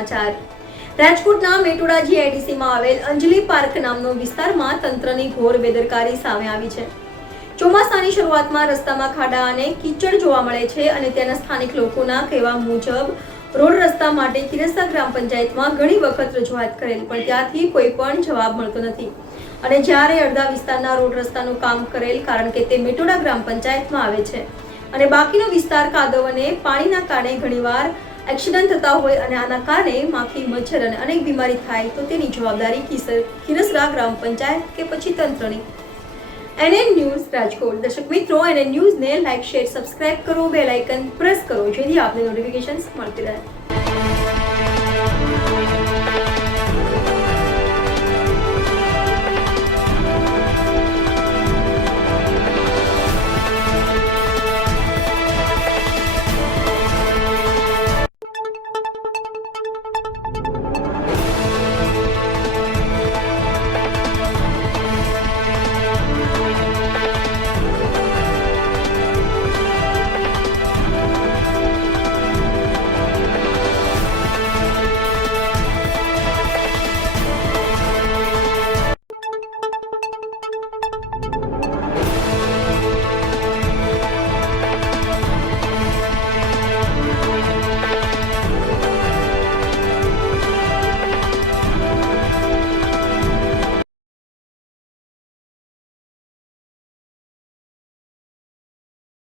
સમાચાર રાજકોટના મેટોડા જીઆઈડીસીમાં આવેલ અંજલિ પાર્ક નામનો વિસ્તારમાં તંત્રની ઘોર બેદરકારી સામે આવી છે। ચોમાસાની શરૂઆતમાં રસ્તામાં ખાડા અને કીચડ જોવા મળે છે અને ત્યાંના સ્થાનિક લોકોના કહેવા મુજબ રોડ રસ્તા માટે ખીરસરા ગ્રામ પંચાયતમાં ઘણી વખત રજૂઆત કરેલ પણ ત્યાંથી કોઈ પણ જવાબ મળતો નથી અને જ્યારે અડધા વિસ્તારના રોડ રસ્તાનું કામ કરેલ કારણ કે તે મેટોડા ગ્રામ પંચાયતમાં આવે છે અને બાકીનો વિસ્તાર કાદવ અને પાણીના કારણે ઘણીવાર એક્સિડન્ટ થતા હોય અને આના કારણે માખી મચ્છર અને અનેક બીમારી થાય તો તેની જવાબદારી ખીરસરા ગ્રામ પંચાયત કે પછી તંત્રની। NN news Rajkot. દર્શક મિત્રો, NN ન્યૂઝને લાઇક, શેર, સબસ્ક્રાઇબ કરો, બેલ આઇકન પ્રેસ કરો જેથી આપને નોટિફિકેશન્સ મળતી રહે।